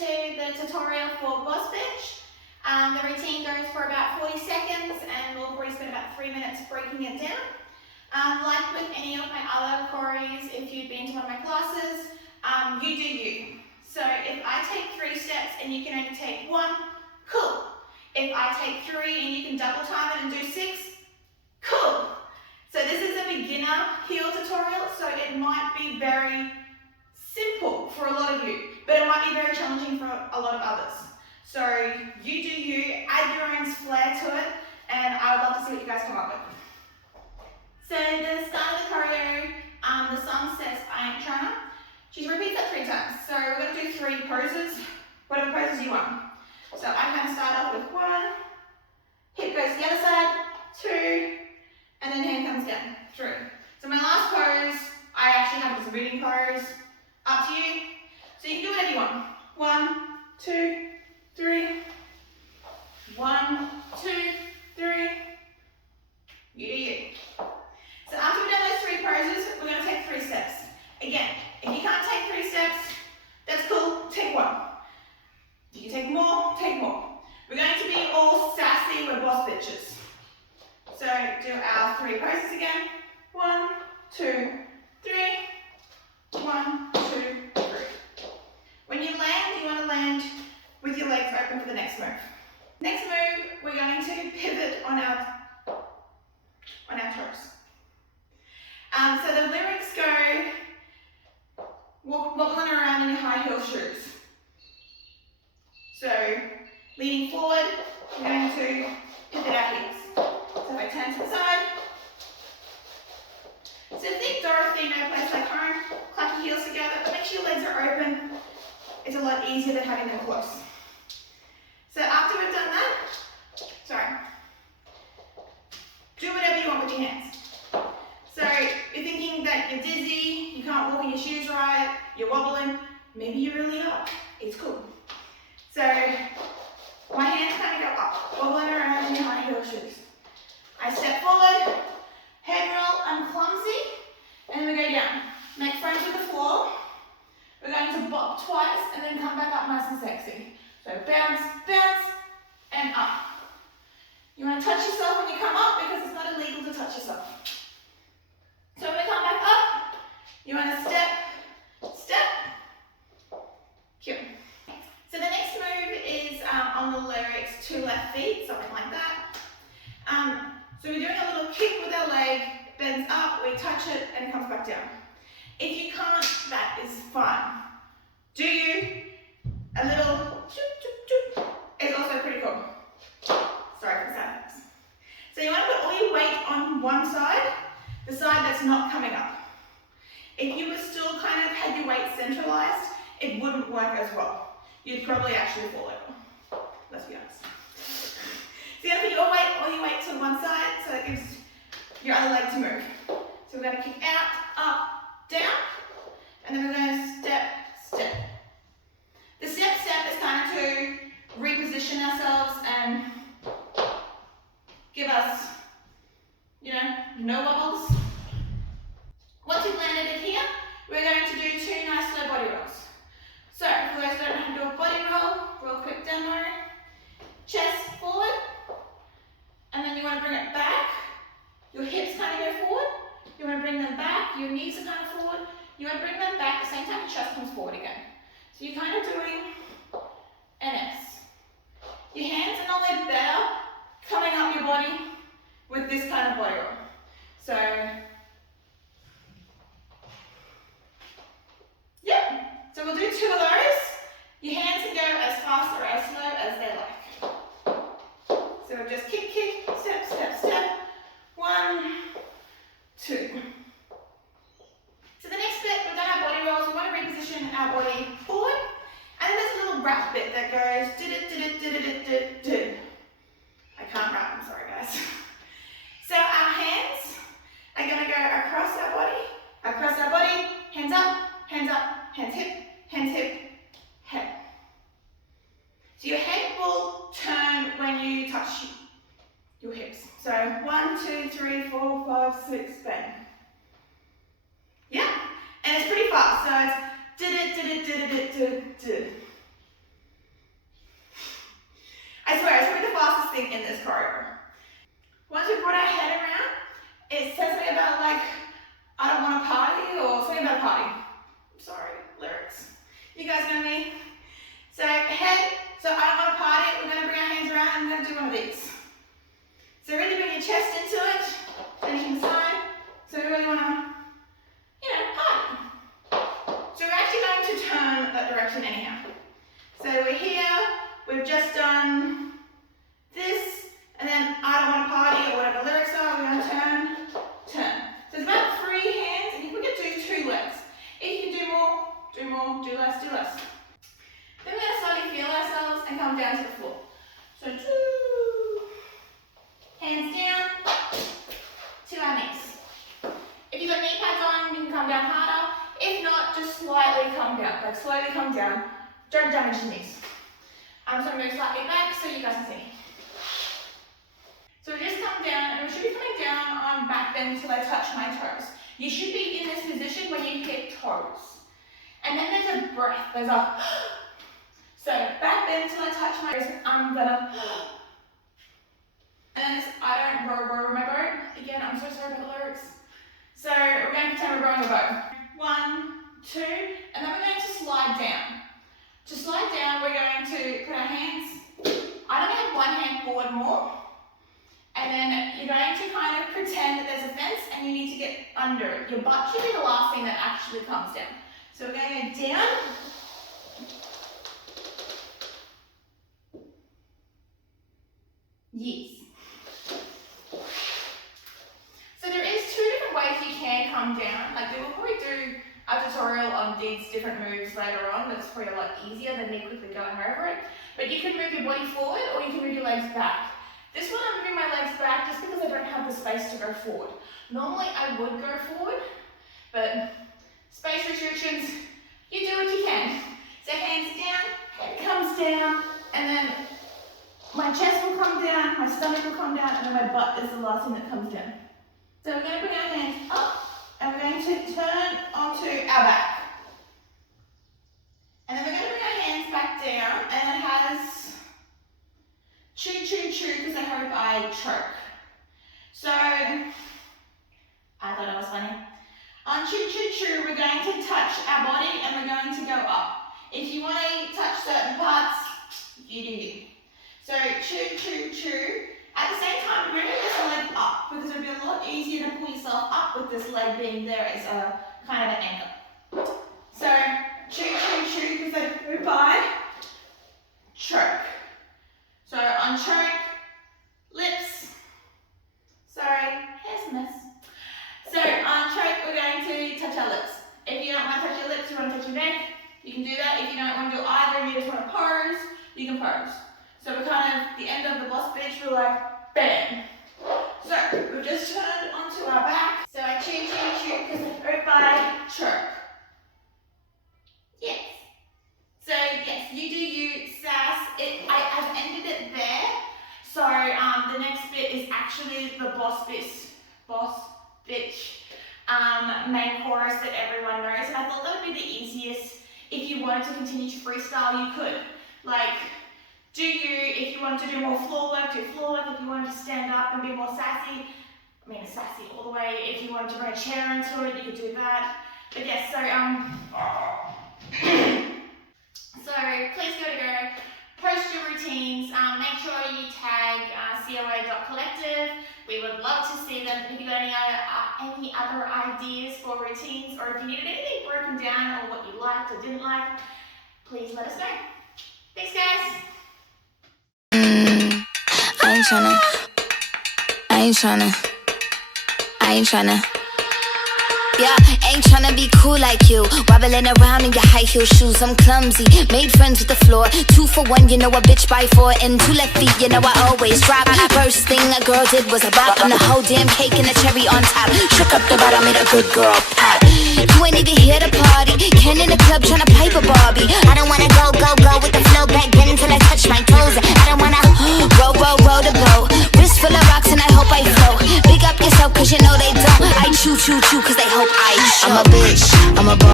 to the tutorial for boss bench. The routine goes for about 40 seconds and we'll probably spend about 3 minutes breaking it down. Like with any of my other choreos, if you've been to one of my classes, you do you. So if I take 3 steps and you can only take 1, cool. If I take 3 and you can double time it and do 6, cool. So this is a beginner heel tutorial, so it might be very simple for a lot of you, but it might be very challenging for a lot of others. So you do you, add your own flair to it, and I would love to see what you guys come up with. So the start of the choreo, the song says, I ain't tryna. She repeats that 3 times. So we're going to do 3 poses, whatever poses you want. So I'm going to start off with 1, hip goes to the other side, 2, and then hand comes down, 3. So my last pose, I actually have this reading pose, up to you. So you can do whatever you want. 1, 2, 3, 1, 2, 3, you do you. So after we've done those 3 poses, we're going to take 3 steps. Again, if you can't take 3 steps, that's cool, take 1. If you can take more, take more. We're going to be all sassy, we're boss bitches. So do our 3 poses again. 1, 2, 3, 1, 2, 3. When you land, you want to land with your legs open for the next move. Next move, we're going to pivot on our toes. So the lyrics go wobbling around in your high heel shoes. So leaning forward, we're going to pivot our hips. So if I turn to the side, so think Dorothy, no place like home, clap your heels together, but make sure your legs are open. It's a lot easier than having them close. So after we've done that, do whatever you want with your hands. So you're thinking that you're dizzy, you can't walk in your shoes right, you're wobbling, maybe you really are, it's cool. So my hands kind of go up, wobbling around in your high heel shoes. I step forward, head roll, I'm clumsy, and then we go down. Make friends with the floor. We're going to bop twice and then come back up nice and sexy. So bounce, bounce, and up. You want to touch yourself when you come up because it's not illegal to touch yourself. So when we come back up, you want to step, step, cute. So the next move is on the lyrics, 2 left feet, something like that. So we're doing a little kick with our leg, bends up, we touch it, and it comes back down. If you can't, that is fine. Do you? A little choop, choop, choop is also pretty cool. Sorry for the sound effects. So you want to put all your weight on one side, the side that's not coming up. If you were still kind of had your weight centralized, it wouldn't work as well. You'd probably actually fall over. Let's be honest. So you're going to put all your weight to one side, so that gives your other leg to move. So we're going to kick out, up, down, and then we're going to step, step. The step, step is kind of to reposition ourselves and give us, no wobbles. Once you've landed it here, we're going to do 2 nice slow body rolls. So for those who don't know how to do a body roll, real quick demo. Chest forward, and then you want to bring it back. Your hips kind of go forward. You want to bring them back. Your knees are kind of forward. You want to bring them back at the same time your chest comes forward again. So you're kind of doing an S. Your hands are normally better coming up your body with this kind of body roll. So, yeah. So we'll do 2 of those. Your hands can go as fast or as slow as they like. So we'll just kick, kick, step, step, step. 1, 2. So the next bit, we've done our body rolls. We want to reposition our body forward. And then there's a little rap bit that goes did. I can't rap, I'm sorry guys. So our hands are going to go across our body, hands up, hands hip, head. So your head will turn when you touch your hips. So 1, 2, 3, 4, 5, 6, bang. Yeah, and it's pretty fast. So it's did. choreo. Once we put our head around, it says something about like, I don't want to party, or something about a party. I'm sorry, lyrics. You guys know me. So head, so I don't want to party, we're going to bring our hands around and we're going to do one of these. So really bring your chest into it, finishing side. So we really want to, party. So we're actually going to turn that direction anyhow. So we're here, we've just done this, and then I don't want to party or whatever the lyrics are, we're going to turn. So it's about 3 hands, and we can do 2 legs. If you can do more, do more, do less, do less. Then we're going to slowly feel ourselves and come down to the floor. So 2, hands down to our knees. If you've got knee pads on, you can come down harder. If not, just slightly come down, like slowly come down. Don't damage your knees. I'm just going to move slightly back so you guys can see. So we just come down, and we should be coming down on back bend until I touch my toes. You should be in this position where you hit toes. And then there's a breath, there's a so back bend until I touch my toes. I'm gonna and I don't row my boat. Again, I'm so sorry about the lyrics. So we're going to pretend we're rowing a boat. 1, 2, and then we're going to slide down. To slide down, we're going to put our hands, I don't have one hand forward more. And then you're going to kind of pretend that there's a fence and you need to get under it. Your butt should be the last thing that actually comes down. So we're going to go down. Yes. So there is 2 different ways you can come down. Like we will probably do a tutorial on these different moves later on. That's probably a lot easier than me quickly going over it. But you can move your body forward or you can move your legs back. This one I'm moving my legs back just because I don't have the space to go forward. Normally I would go forward, but space restrictions, you do what you can. So hands down, head comes down, and then my chest will come down, my stomach will come down, and then my butt is the last thing that comes down. So we're going to bring our hands up, and we're going to turn onto our back. And then we're going to bring our hands back down, and it has chew, chew, chew, because I hope I choke. So, I thought it was funny. On chew, chew, chew, we're going to touch our body and we're going to go up. If you want to touch certain parts, you do you. So, chew, chew, chew. At the same time, bring this leg up because it would be a lot easier to pull yourself up with this leg being there as a kind of an anchor. So, chew, chew, chew, because I go by, choke. So on choke, lips, sorry, here's a mess. So on choke, we're going to touch our lips. If you don't want to touch your lips, you want to touch your neck, you can do that. If you don't want to do either, you just want to pose, you can pose. So we're kind of, the end of the boss bitch, we're like, bam. So we've just turned onto our back. So I chew, chew, chew, because I go by choke. Yes. So yes, you do you, sass. I've ended it there. So the next bit is actually the boss bitch main chorus that everyone knows. And I thought that would be the easiest. If you wanted to continue to freestyle, you could. Like, if you wanted to do more floor work, do floor work. If you wanted to stand up and be more sassy, sassy all the way. If you wanted to bring a chair into it, you could do that. But yes, so please give it a go. Post your routines. Make sure you tag cheoro.collective. We would love to see them. If you've got any other ideas for routines, or if you needed anything broken down, or what you liked or didn't like, please let us know. Thanks, guys. I ain't tryna. Yeah, ain't tryna be cool like you. Wobbling around in your high heel shoes, I'm clumsy. Made friends with the floor. 2 for 1, you know a bitch by 4. And 2 left feet, you know I always drop. First thing a girl did was a bop. On the whole damn cake and a cherry on top. Shook up the bottom, made a good girl pop. You ain't even here to party. Ken in the club tryna pipe a Barbie. I don't wanna go with the flow back then until I touch my toes. I don't wanna row the boat. Wrist full of rocks and I hope I float. Big up yourself cause you know they don't. I chew cause they hope I show. I'm a bitch, I'm a